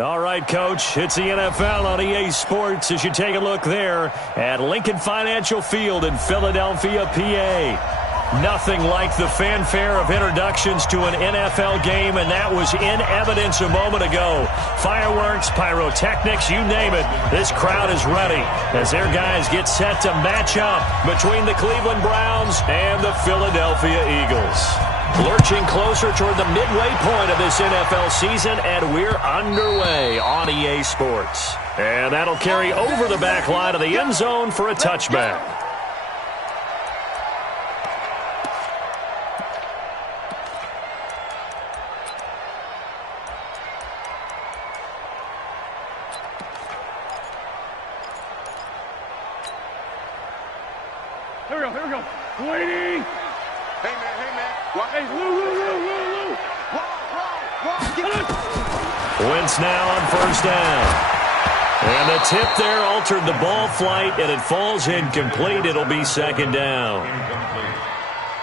All right, Coach, it's the NFL on EA Sports as you take a look there at Lincoln Financial Field in Philadelphia, PA. Nothing like the fanfare of introductions to an NFL game, and that was in evidence a moment ago. Fireworks, pyrotechnics, you name it. This crowd is ready as their guys get set to match up between the Cleveland Browns and the Philadelphia Eagles. Lurching closer toward the midway point of this NFL season, and we're underway on EA Sports. And that'll carry over the back line of the end zone for a touchback. Here we go. Waiting. Hey, man. Hey, Lou. Wentz now on first down. And the tip there altered the ball flight, and it falls incomplete. It'll be second down.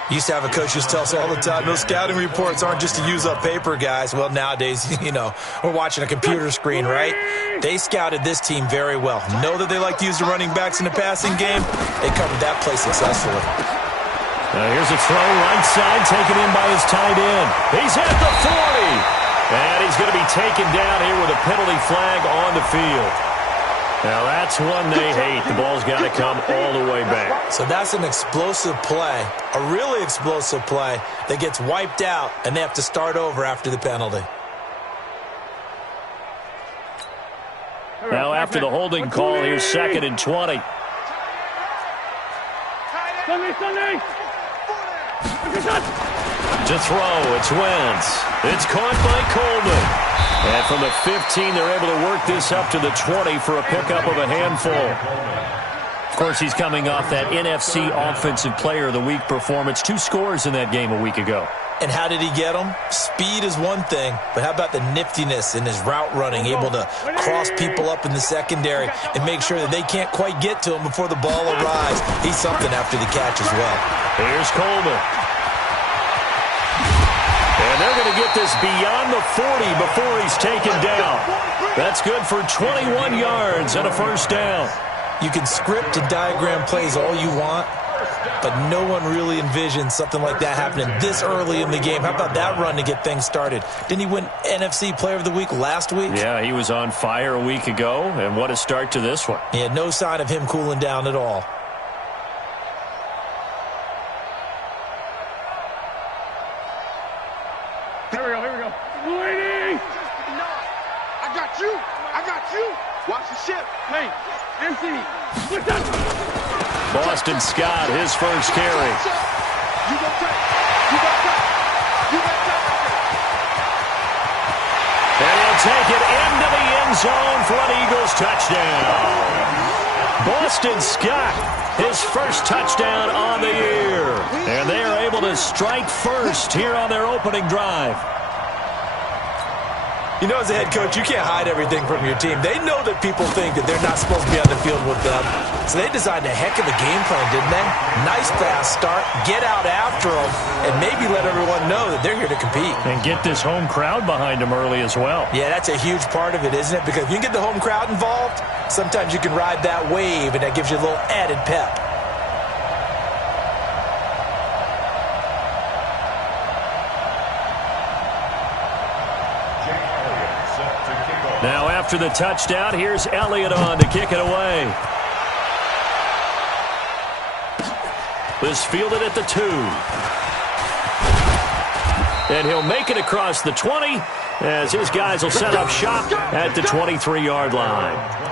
Used to have a coach who tell us all the time, those scouting reports aren't just to use up paper, guys. Well, nowadays, we're watching a computer screen, right? They scouted this team very well. Know that they like to use the running backs in the passing game. They covered that play successfully. Here's a throw right side, taken in by his tight end. He's at the 40. And he's going to be taken down here with a penalty flag on the field. Now, that's one they hate. The ball's got to come all the way back. So that's an explosive play, a really explosive play that gets wiped out, and they have to start over after the penalty. Now, after the holding call, here's 2nd and 20. Sunday. To throw, it's Wentz. It's caught by Coleman. And from the 15, they're able to work this up to the 20 for a pickup of a handful. Of course, he's coming off that NFC Offensive Player of the Week performance. 2 scores in that game a week ago. And how did he get them? Speed is one thing, but how about the niftiness in his route running, able to cross people up in the secondary and make sure that they can't quite get to him before the ball arrives. He's something after the catch as well. Here's Coleman. And they're going to get this beyond the 40 before he's taken down. That's good for 21 yards and a first down. You can script and diagram plays all you want, but no one really envisions something like that happening this early in the game. How about that run to get things started? Didn't he win NFC Player of the Week last week? Yeah, he was on fire a week ago, and what a start to this one. Yeah, no sign of him cooling down at all. Here we go. Waiting. No, I got you. Watch the ship. Hey, empty. Boston Scott, his first carry. You got time. And he'll take it into the end zone for an Eagles touchdown. Boston Scott, his first touchdown on the year. And they are able to strike first here on their opening drive. You know, as a head coach, you can't hide everything from your team. They know that people think that they're not supposed to be on the field with them. So they designed a heck of a game plan, didn't they? Nice fast start, get out after them, and maybe let everyone know that they're here to compete. And get this home crowd behind them early as well. Yeah, that's a huge part of it, isn't it? Because if you can get the home crowd involved, sometimes you can ride that wave, and that gives you a little added pep. Now after the touchdown, here's Elliott on to kick it away. This fielded at the 2. And he'll make it across the 20 as his guys will set up shop at the 23-yard line.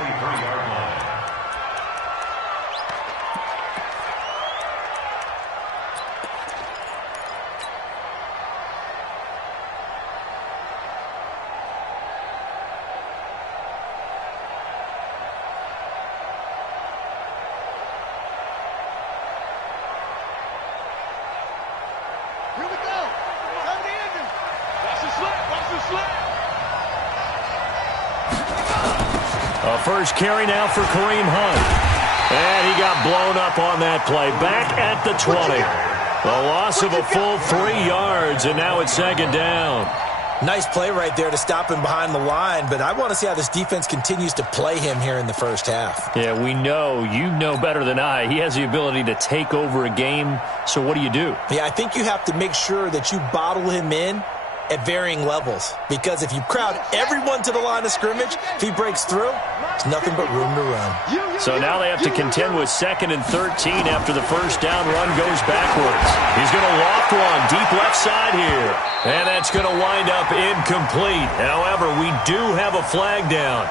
A first carry now for Kareem Hunt. And he got blown up on that play. Back at the 20. A loss of a full 3 yards, and now it's second down. Nice play right there to stop him behind the line, but I want to see how this defense continues to play him here in the first half. Yeah, we know, you know better than I, he has the ability to take over a game, so what do you do? Yeah, I think you have to make sure that you bottle him in at varying levels, because if you crowd everyone to the line of scrimmage, if he breaks through, there's nothing but room to run. So now they have to contend with 2nd and 13 after the first down run goes backwards. He's going to loft one deep left side here, and that's going to wind up incomplete. However, we do have a flag down.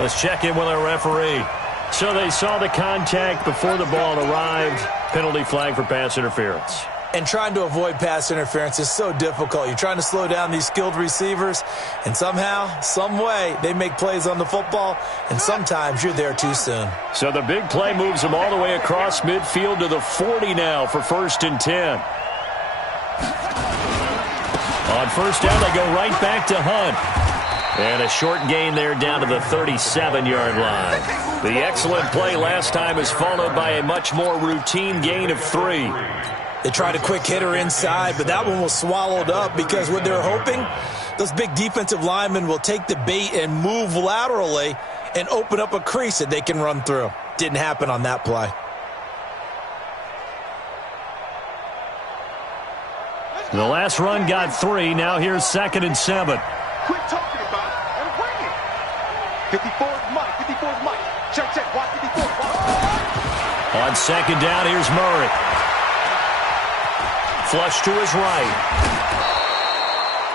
Let's check in with our referee. So they saw the contact before the ball arrived. Penalty flag for pass interference. And trying to avoid pass interference is so difficult. You're trying to slow down these skilled receivers, and somehow, some way, they make plays on the football, and sometimes you're there too soon. So the big play moves them all the way across midfield to the 40 now for 1st and 10. On first down, they go right back to Hunt. And a short gain there down to the 37-yard line. The excellent play last time is followed by a much more routine gain of 3. They tried a quick hitter inside, but that one was swallowed up because what they're hoping, those big defensive linemen will take the bait and move laterally and open up a crease that they can run through. Didn't happen on that play. The last run got 3. Now here's 2nd and 7. Quit talking about it and bring it. 54's Mike. 54's Mike. Check. Watch 54. Watch. On 2nd down, here's Murray. Flush to his right.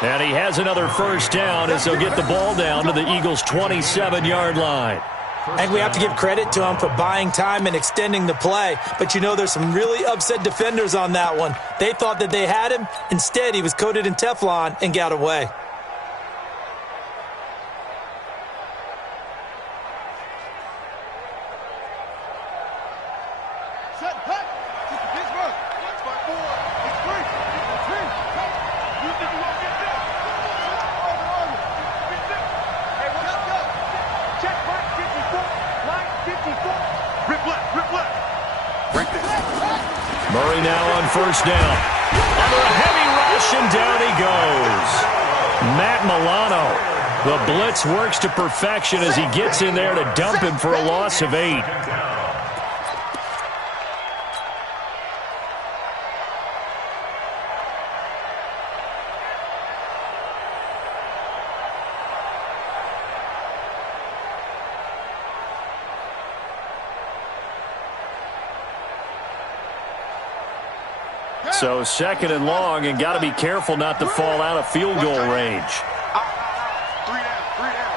And he has another first down as he'll get the ball down to the Eagles' 27-yard line. I think we have to give credit to him for buying time and extending the play. But, you know, there's some really upset defenders on that one. They thought that they had him. Instead, he was coated in Teflon and got away. Murray now on first down. Under a heavy rush, and down he goes. Matt Milano. The blitz works to perfection as he gets in there to dump him for a loss of 8. So 2nd and long, and got to be careful not to fall out of field goal range. 3 down.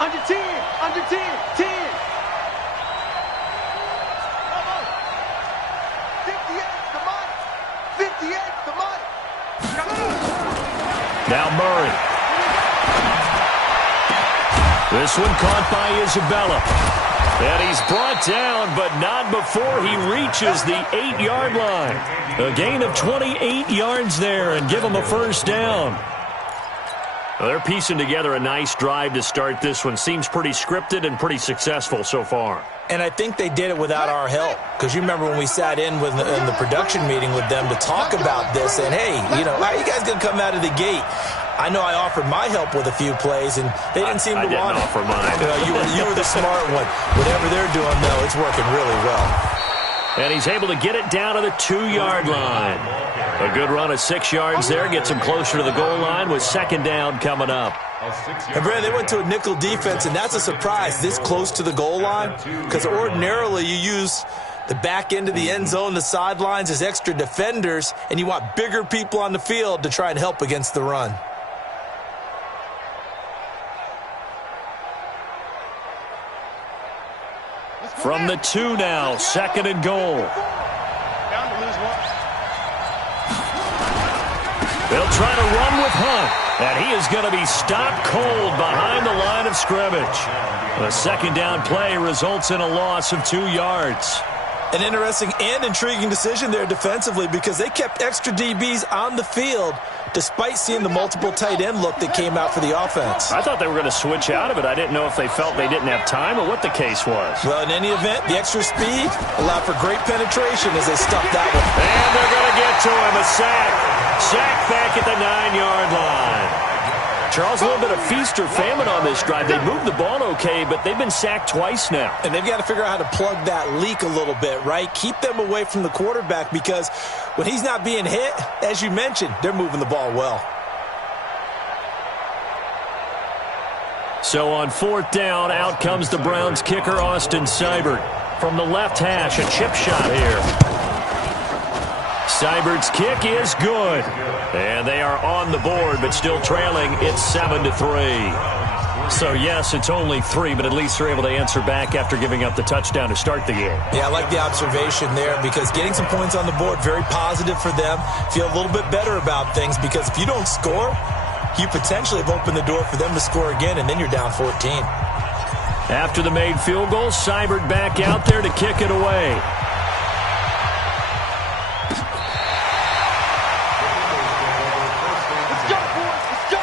Under 10. 10. 58's the money. 58's the money. Now Murray. This one caught by Isabella. And he's brought down, but not before he reaches the 8-yard line. A gain of 28 yards there, and give him a first down. Well, they're piecing together a nice drive to start this one. Seems pretty scripted and pretty successful so far. And I think they did it without our help. Because you remember when we sat in the production meeting with them to talk about this, and hey, you know, how are you guys going to come out of the gate? I know I offered my help with a few plays, and they didn't seem to want it. I didn't offer mine. You were the smart one. Whatever they're doing, though, it's working really well. And he's able to get it down to the 2-yard line. A good run of 6 yards there. Gets him closer to the goal line with 2nd down coming up. And Brandon, they went to a nickel defense, and that's a surprise this close to the goal line, because ordinarily you use the back end of the end zone, the sidelines as extra defenders, and you want bigger people on the field to try and help against the run. From the 2 now, 2nd and goal. They'll try to run with Hunt, and he is going to be stopped cold behind the line of scrimmage. The 2nd down play results in a loss of 2 yards. An interesting and intriguing decision there defensively, because they kept extra DBs on the field despite seeing the multiple tight end look that came out for the offense. I thought they were going to switch out of it. I didn't know if they felt they didn't have time or what the case was. Well, in any event, the extra speed allowed for great penetration as they stuffed that one. And they're going to get to him. A sack. Sack back at the 9-yard line. Charles, a little bit of feast or famine on this drive. They moved the ball okay, but they've been sacked twice now. And they've got to figure out how to plug that leak a little bit, right? Keep them away from the quarterback because when he's not being hit, as you mentioned, they're moving the ball well. So on 4th down, out comes the Browns kicker, Austin Seibert. From the left hash, a chip shot here. Seibert's kick is good. And they are on the board, but still trailing. It's 7-3. So, yes, it's only 3, but at least they're able to answer back after giving up the touchdown to start the game. Yeah, I like the observation there because getting some points on the board, very positive for them. Feel a little bit better about things because if you don't score, you potentially have opened the door for them to score again, and then you're down 14. After the made field goal, Seibert back out there to kick it away. Let's go, boys. Let's go.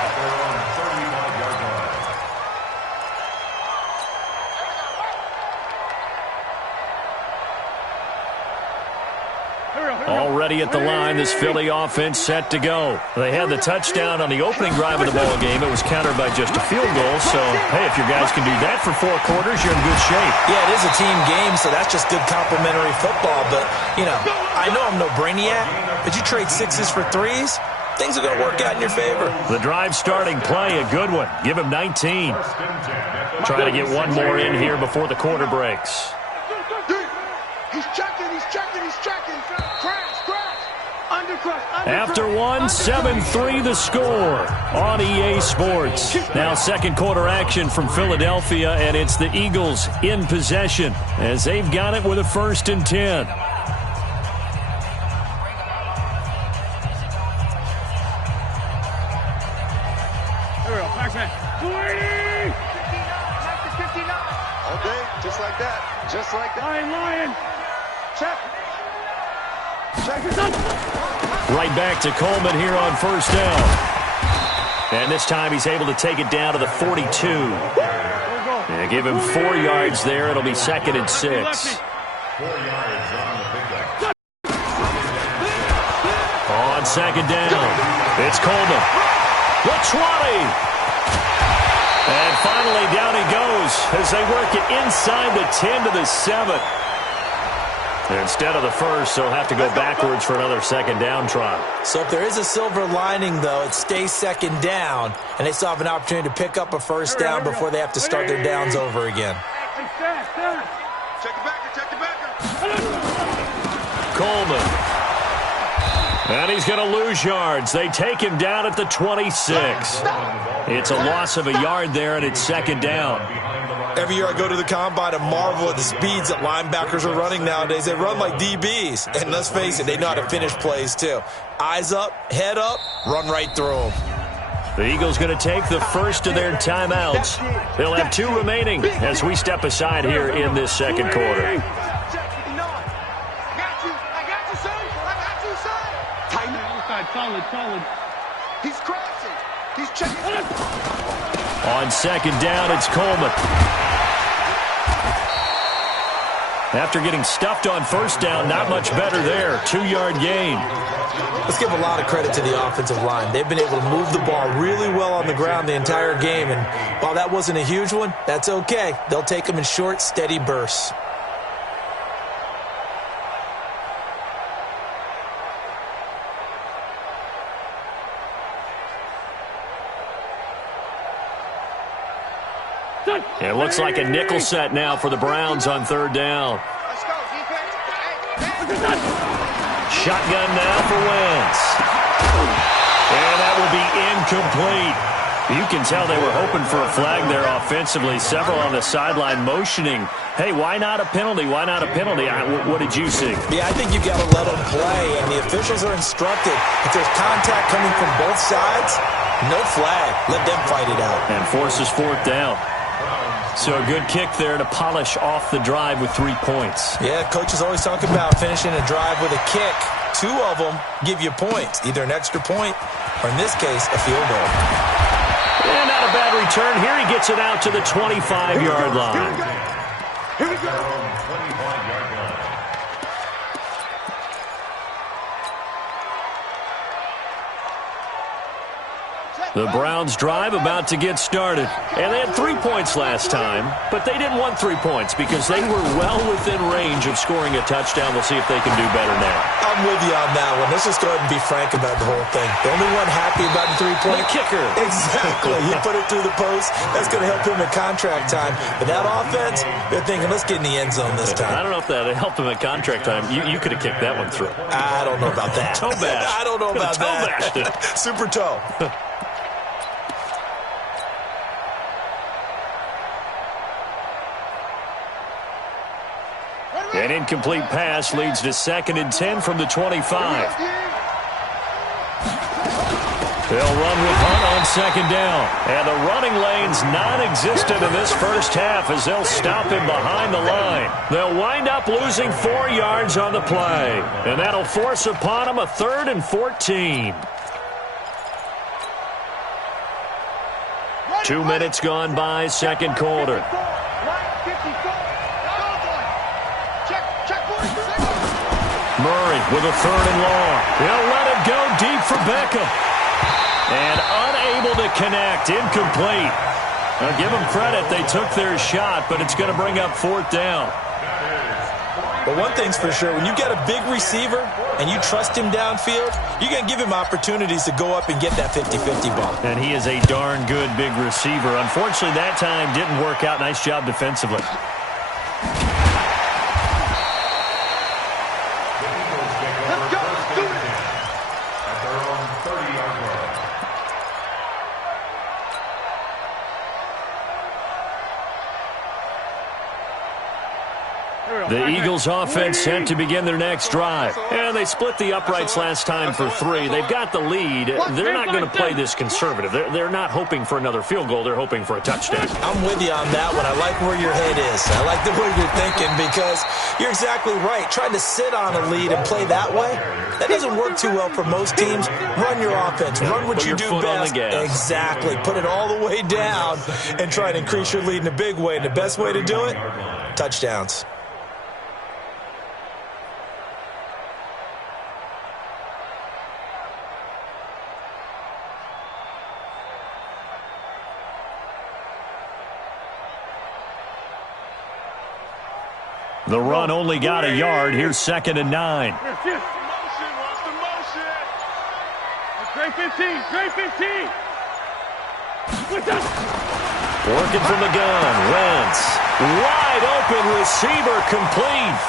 Already at the line, this Philly offense set to go. They had the touchdown on the opening drive of the ball game. It was countered by just a field goal. So, hey, if your guys can do that for 4 quarters, you're in good shape. Yeah, it is a team game, so that's just good complimentary football. But, you know, I know I'm no brainiac, but you trade 6s for 3s, things are going to work out in your favor. The drive starting play, a good one. Give him 19. Try to get one more in here before the quarter breaks. He's checking. Crash. Undercrush. After one, 7-3 the score on EA Sports. Now second quarter action from Philadelphia, and it's the Eagles in possession as they've got it with a 1st and 10. Here we go. Back man. 280. 59. All day, just like that. Lion. Check. Right back to Coleman here on 1st down. And this time he's able to take it down to the 42. Yeah, give him 4 yards there. It'll be 2nd and 6. 4 yards on the pickup. On 2nd down, it's Coleman. The 20. And finally down he goes as they work it inside the 10 to the 7. Instead of the 1st, they'll have to go backwards for another 2nd down try. So if there is a silver lining, though, it stays 2nd down, and they still have an opportunity to pick up a 1st down before they have to start their downs over again. Check the backer. Coleman. And he's going to lose yards. They take him down at the 26. It's a loss of a yard there, and it's 2nd down. Every year I go to the combine and marvel at the speeds that linebackers are running nowadays. They run like DBs. And let's face it, they know how to finish plays too. Eyes up, head up, run right through them. The Eagles going to take the first of their timeouts. They'll have 2 remaining as we step aside here in this 2nd quarter. Solid. He's crashing. He's checking. On 2nd down, it's Coleman. After getting stuffed on 1st down, not much better there. 2-yard gain. Let's give a lot of credit to the offensive line. They've been able to move the ball really well on the ground the entire game. And while that wasn't a huge one, that's okay. They'll take them in short, steady bursts. It looks like a nickel set now for the Browns on 3rd down. Let's go, defense. Shotgun now for Wentz. And that will be incomplete. You can tell they were hoping for a flag there offensively. Several on the sideline motioning, hey, why not a penalty? Why not a penalty? What did you see? Yeah, I think you've got to let them play, and the officials are instructed. If there's contact coming from both sides, no flag. Let them fight it out. And forces 4th down. So a good kick there to polish off the drive with 3 points. Yeah, coaches always talk about finishing a drive with a kick. 2 of them give you points, either an extra point or, in this case, a field goal. And not a bad return. Here he gets it out to the 25-yard line. Here we go. 25-yard line. The Browns drive about to get started. And they had 3 points last time, but they didn't want 3 points because they were well within range of scoring a touchdown. We'll see if they can do better now. I'm with you on that one. Let's just go ahead and be frank about the whole thing. The only one happy about the 3-point. The kicker. Exactly. He put it through the post. That's going to help him in contract time. But that offense, they're thinking, let's get in the end zone this time. I don't know if that helped him at contract time. You could have kicked that one through. I don't know about that. Toe bash. I don't know about that. Toe bashed it. Super toe. An incomplete pass leads to 2nd and 10 from the 25. They'll run with Hunt on 2nd down. And the running lane's non-existent in this first half as they'll stop him behind the line. They'll wind up losing 4 yards on the play. And that'll force upon him a 3rd and 14. 2 minutes gone by, second quarter. Murray with a 3rd and long. He'll let it go deep for Beckham. And unable to connect, incomplete. Now give them credit, they took their shot, but it's going to bring up 4th down. But one thing's for sure, when you get a big receiver and you trust him downfield, you're going to give him opportunities to go up and get that 50-50 ball. And he is a darn good big receiver. Unfortunately, that time didn't work out. Nice job defensively. The Eagles offense set to begin their next drive. And they split the uprights last time for 3. They've got the lead. They're not going to play this conservative. They're not hoping for another field goal. They're hoping for a touchdown. I'm with you on that one. I like where your head is. I like the way you're thinking because you're exactly right. Trying to sit on a lead and play that way, that doesn't work too well for most teams. Run your offense. Run what you do best. Exactly. Put it all the way down and try to increase your lead in a big way. And the best way to do it, touchdowns. The run only got a yard. Here's 2nd and 9. Watch the motion. Great 15. Great 15. Working from the gun. Wentz. Wide open receiver complete.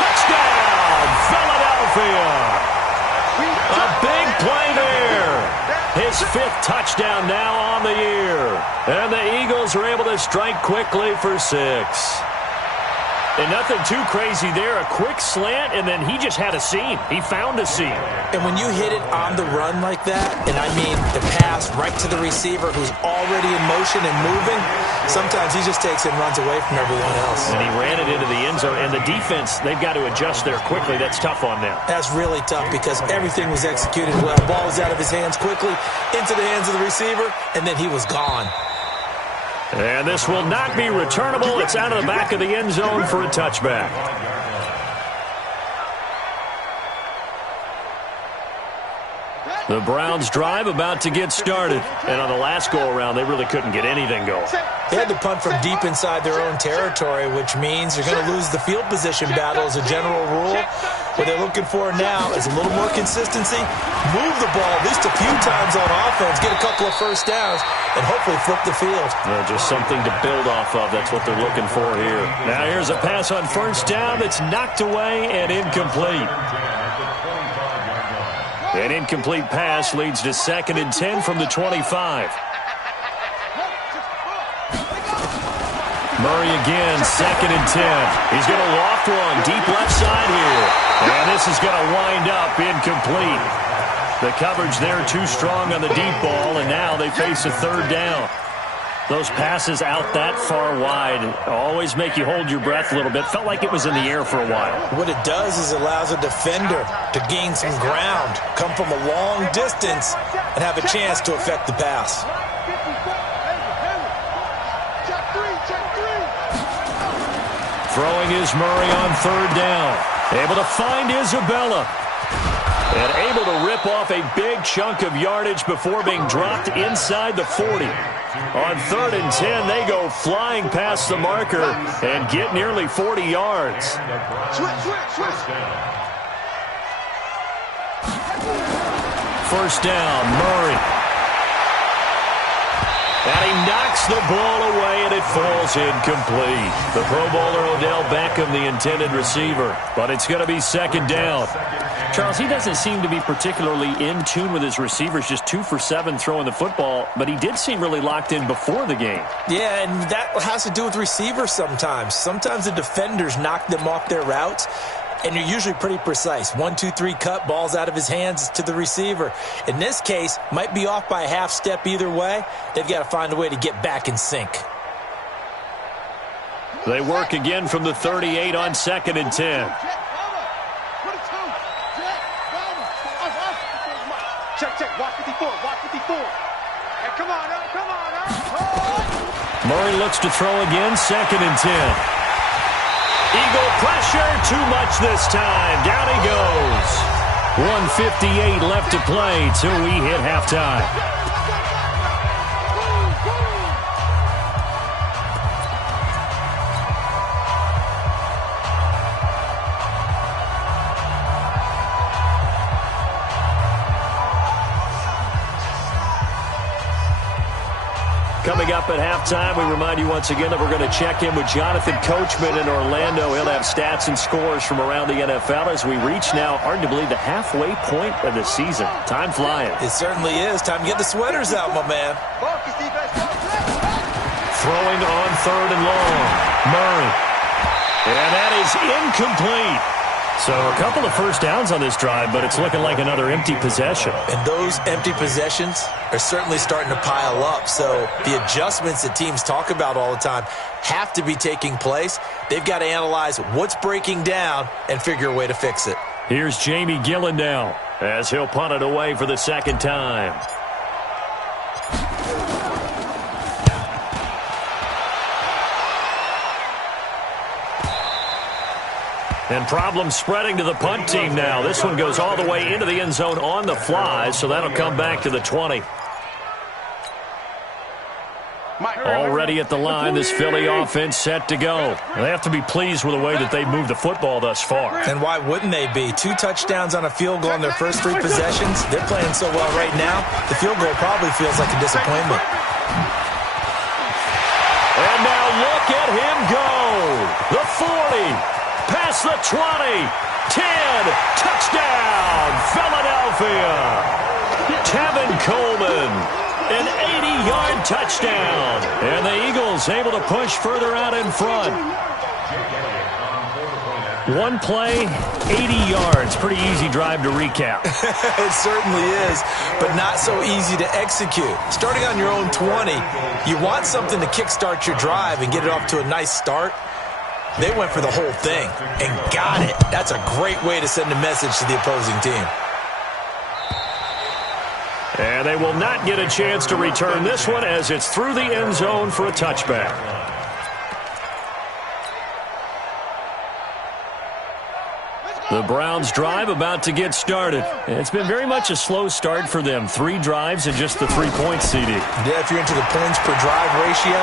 Touchdown, Philadelphia. A big play there. His 5th touchdown now on the year. And the Eagles are able to strike quickly for 6. And nothing too crazy there. A quick slant, and then he just had a seam. He found a seam. And when you hit it on the run like that, and I mean the pass right to the receiver who's already in motion and moving, sometimes he just takes it and runs away from everyone else. And he ran it into the end zone. And the defense, they've got to adjust there quickly. That's tough on them. That's really tough because everything was executed well. Ball was out of his hands quickly, into the hands of the receiver, and then he was gone. And this will not be returnable. It's out of the back of the end zone for a touchback. The Browns drive about to get started. And on the last go-around, they really couldn't get anything going. They had to punt from deep inside their own territory, which means you're going to lose the field position battle as a general rule. What they're looking for now is a little more consistency, move the ball at least a few times on offense, get a couple of first downs, and hopefully flip the field. Just something to build off of. That's what they're looking for here. Now here's a pass on first down that's knocked away and incomplete. An incomplete pass leads to 2nd and 10 from the 25. Murray again, 2nd and 10. He's going to loft one deep left side here. And this is going to wind up incomplete. The coverage there too strong on the deep ball, and now they face a 3rd down. Those passes out that far wide always make you hold your breath a little bit. Felt like it was in the air for a while. What it does is allows a defender to gain some ground, come from a long distance, and have a chance to affect the pass. Throwing is Murray on 3rd down. Able to find Isabella. And able to rip off a big chunk of yardage before being dropped inside the 40. On 3rd and 10, they go flying past the marker and get nearly 40 yards. Switch. First down, Murray. And he knocks the ball away, and it falls incomplete. The Pro Bowler Odell Beckham, the intended receiver. But it's going to be 2nd down. Charles, he doesn't seem to be particularly in tune with his receivers, just 2 for 7 throwing the football, but he did seem really locked in before the game. Yeah, and that has to do with receivers sometimes. Sometimes the defenders knock them off their routes, and you're usually pretty precise. 1, 2, 3 cut, balls out of his hands to the receiver. In this case, might be off by a half step either way. They've got to find a way to get back in sync. They work again from the 38 on 2nd and 10. Check. Watch 54. Hey, come on now. Murray looks to throw again, 2nd and 10. Eagle pressure, too much this time. Down he goes. 1:58 left to play till we hit halftime. Coming up at halftime, we remind you once again that we're going to check in with Jonathan Coachman in Orlando. He'll have stats and scores from around the NFL as we reach now, hard to believe, the halfway point of the season. Time flying. It certainly is. Time to get the sweaters out, my man. Throwing on 3rd and long. Murray. And that is incomplete. So a couple of first downs on this drive, but it's looking like another empty possession. And those empty possessions are certainly starting to pile up. So the adjustments that teams talk about all the time have to be taking place. They've got to analyze what's breaking down and figure a way to fix it. Here's Jamie Gillen now as he'll punt it away for the 2nd time. And problems spreading to the punt team now. This one goes all the way into the end zone on the fly, so that'll come back to the 20. Already at the line, this Philly offense set to go. They have to be pleased with the way that they moved the football thus far. And why wouldn't they be? 2 touchdowns on a field goal in their first 3 possessions. They're playing so well right now, the field goal probably feels like a disappointment. And now look at him go. The 40. Past the 20, 10, touchdown, Philadelphia. Tevin Coleman, an 80-yard touchdown. And the Eagles able to push further out in front. One play, 80 yards. Pretty easy drive to recap. It certainly is, but not so easy to execute. Starting on your own 20, you want something to kickstart your drive and get it off to a nice start. They went for the whole thing and got it. That's a great way to send a message to the opposing team. And they will not get a chance to return this one as it's through the end zone for a touchback. The Browns drive about to get started. It's been very much a slow start for them. 3 drives and just the 3-point CD. Yeah, if you're into the points per drive ratio,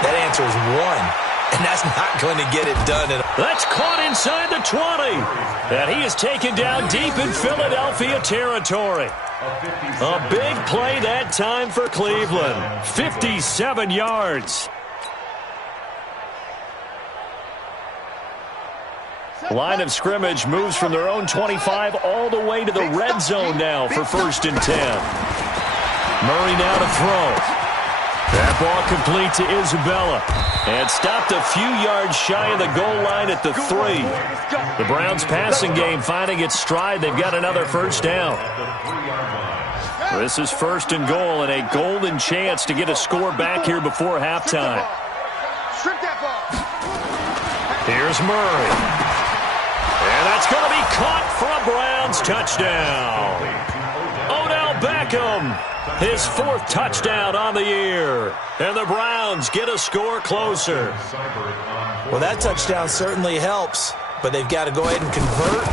that answer is 1. And that's not going to get it done. That's caught inside the 20. And he is taken down deep in Philadelphia territory. A big play that time for Cleveland. 57 yards. Line of scrimmage moves from their own 25 all the way to the red zone now for 1st and 10. Murray now to throw. That ball complete to Isabella. And stopped a few yards shy of the goal line at the 3. The Browns passing game finding its stride. They've got another first down. This is 1st and goal and a golden chance to get a score back here before halftime. Here's Murray. And that's going to be caught for a Browns touchdown. Odell Beckham. His 4th touchdown on the year. And the Browns get a score closer. Well, that touchdown certainly helps, but they've got to go ahead and convert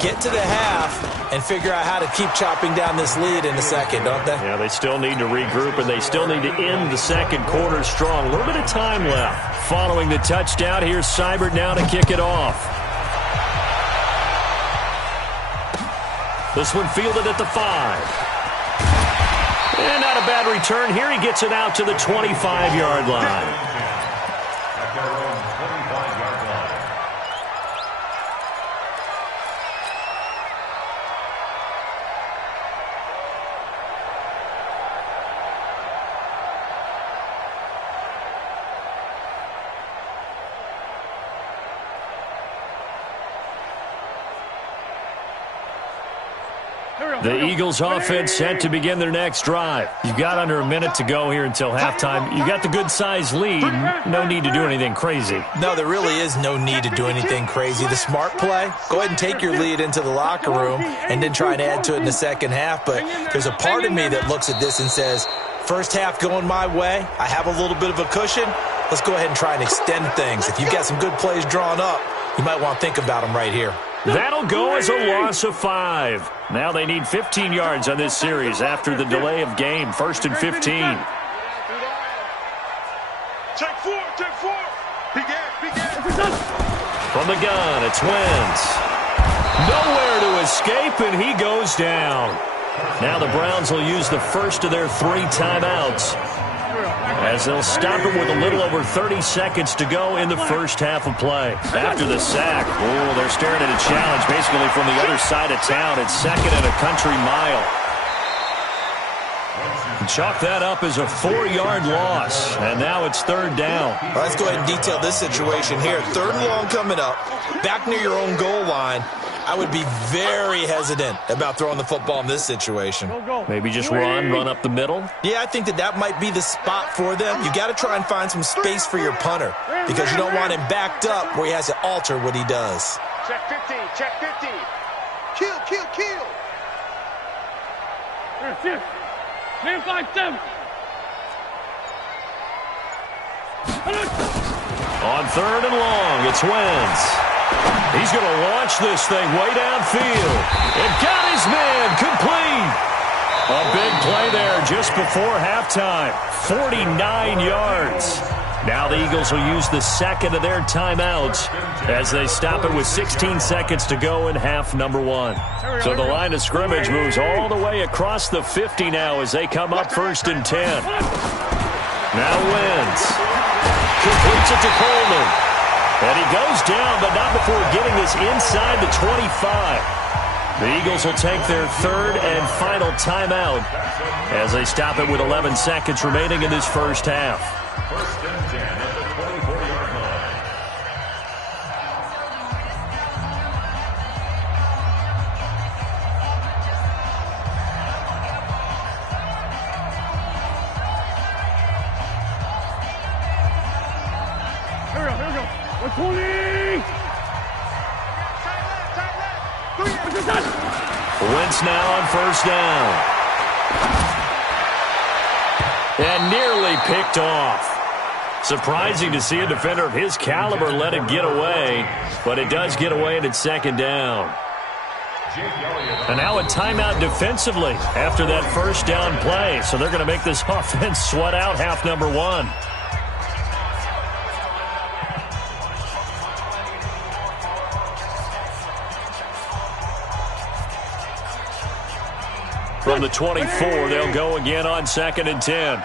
get to the half and figure out how to keep chopping down this lead in a second, don't they? Yeah, they still need to regroup, and they still need to end the second quarter strong. A little bit of time left. Following the touchdown, here's Seibert now to kick it off. This one fielded at the 5. And not a bad return here. He gets it out to the 25-yard line. The Eagles offense set to begin their next drive. You've got under a minute to go here until halftime. You've got the good-sized lead. No need to do anything crazy. No, there really is no need to do anything crazy. The smart play, go ahead and take your lead into the locker room and then try and add to it in the second half. But there's a part of me that looks at this and says, first half going my way, I have a little bit of a cushion. Let's go ahead and try and extend things. If you've got some good plays drawn up, you might want to think about them right here. That'll go as a loss of 5. Now they need 15 yards on this series after the delay of game. 1st and 15. Check 4, check 4. Begin. From the gun, it's Wentz. Nowhere to escape, and he goes down. Now the Browns will use the first of their 3 timeouts, as they'll stop it with a little over 30 seconds to go in the first half of play. After the sack, they're staring at a challenge basically from the other side of town. It's 2nd and a country mile. Chalk that up as a 4-yard loss, and now it's 3rd down. Well, let's go ahead and detail this situation here. 3rd and long coming up, back near your own goal line. I would be very hesitant about throwing the football in this situation. Maybe just run up the middle? Yeah, I think that might be the spot for them. You got to try and find some space for your punter because you don't want him backed up where he has to alter what he does. Check 15, check 15. Kill. Man 5-7. On 3rd and long, it's Wentz. He's going to launch this thing way downfield. And got his man complete. A big play there just before halftime. 49 yards. Now the Eagles will use the 2nd of their timeouts as they stop it with 16 seconds to go in half number 1. So the line of scrimmage moves all the way across the 50 now as they come up 1st and 10. Now Wentz completes it to Coleman. And he goes down, but not before getting this inside the 25. The Eagles will take their 3rd and final timeout as they stop it with 11 seconds remaining in this first half. 1st and 10 at the 24-yard line. Here we go. 120. Wentz now on 1st down. And nearly picked off. Surprising to see a defender of his caliber let it get away, but it does get away and it's 2nd down. And now a timeout defensively after that 1st down play. So they're going to make this offense sweat out half number 1. From the 24, they'll go again on 2nd and 10. You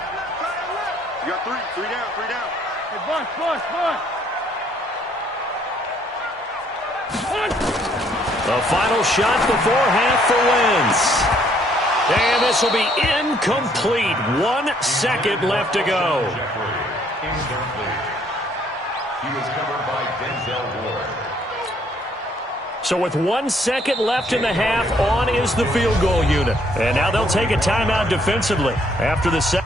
got 3 down. Hey, Bush. The final shot before half for Wentz. And this will be incomplete. 1 second left to go. Incomplete. He was covered by Denzel Ward. So with 1 second left in the half, on is the field goal unit. And now they'll take a timeout defensively after the second.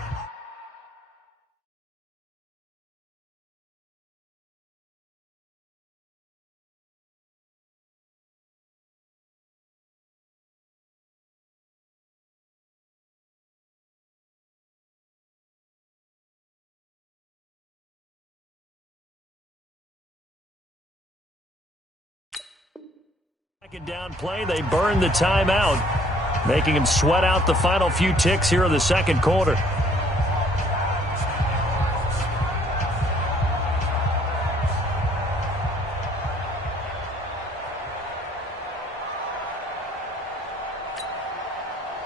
Second down play, they burn the timeout, making him sweat out the final few ticks here in the second quarter.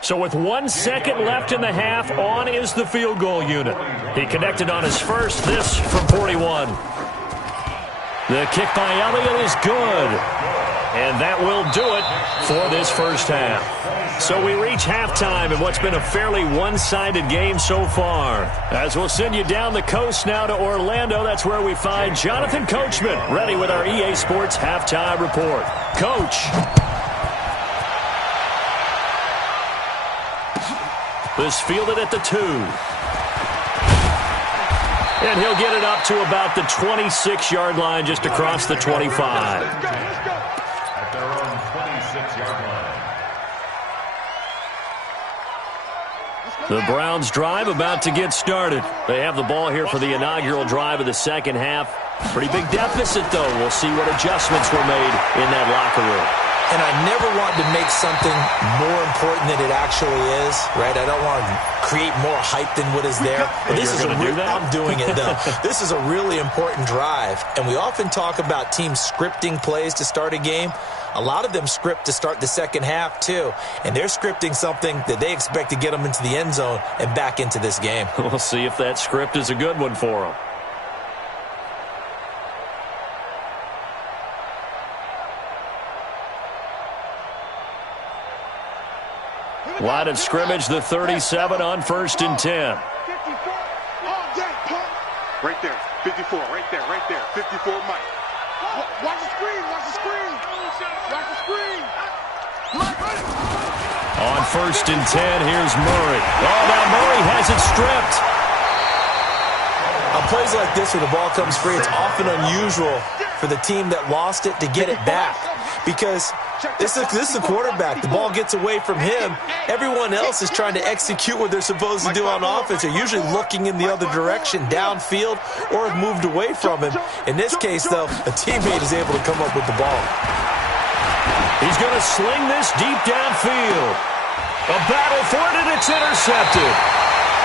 So with 1 second left in the half, on is the field goal unit. He connected on his first, this from 41. The kick by Elliott is good. And that will do it for this first half. So we reach halftime in what's been a fairly one-sided game so far. As we'll send you down the coast now to Orlando, that's where we find Jonathan Coachman, ready with our EA Sports Halftime Report. Coach. This fielded at the 2. And he'll get it up to about the 26-yard line, just across the 25. At their own 26-yard line. The Browns drive about to get started. They have the ball here for the inaugural drive of the second half. Pretty big deficit, though. We'll see what adjustments were made in that locker room. And I never want to make something more important than it actually is, right? I don't want to create more hype than what is there. But this is I'm doing it, though. This is a really important drive. And we often talk about teams scripting plays to start a game. A lot of them script to start the second half, too. And they're scripting something that they expect to get them into the end zone and back into this game. We'll see if that script is a good one for them. Line of scrimmage, the 37 on 1st and 10. Right there, 54, right there, 54, Mike. Watch the screen, watch the screen. Watch the screen. On 1st and 10, here's Murray. Oh, now Murray has it stripped. On plays like this where the ball comes free, it's often unusual for the team that lost it to get it back. Because this is the quarterback. The ball gets away from him. Everyone else is trying to execute what they're supposed to do on offense. They're usually looking in the other direction, downfield, or have moved away from him. In this case, though, a teammate is able to come up with the ball. He's going to sling this deep downfield. A battle for it, and it's intercepted.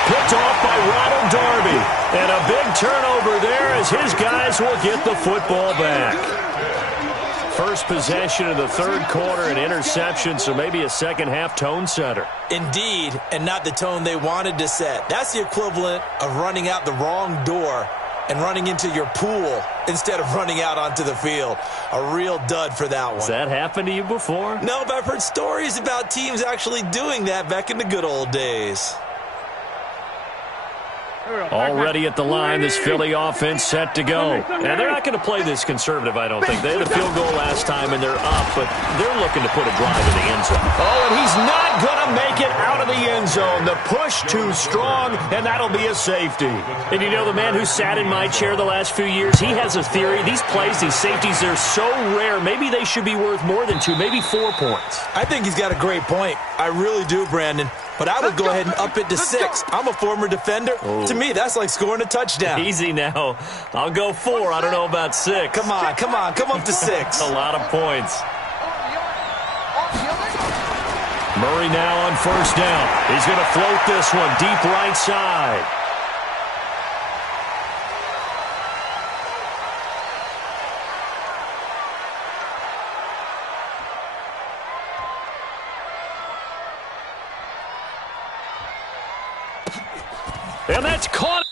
Picked off by Ronald Darby. And a big turnover there as his guys will get the football back. First possession of the third quarter, an interception, so maybe a second-half tone setter. Indeed, and not the tone they wanted to set. That's the equivalent of running out the wrong door and running into your pool instead of running out onto the field. A real dud for that one. Has that happened to you before? No, but I've heard stories about teams actually doing that back in the good old days. Already at the line, this Philly offense set to go. And they're not going to play this conservative, I don't think. They had a field goal last time, and they're up, but they're looking to put a drive in the end zone. Oh, and he's not going to make it out of the end zone. The push too strong, and that'll be a safety. And you know, the man who sat in my chair the last few years, he has a theory. These plays, these safeties, they're so rare. Maybe they should be worth more than 2, maybe 4 points. I think he's got a great point. I really do, Brandon. But I would go ahead and up it to 6. I'm a former defender. Oh. To me, that's like scoring a touchdown. Easy now. I'll go 4. I don't know about 6. Come on. Come up to 6. A lot of points. Murray now on first down. He's going to float this one deep right side. And that's caught.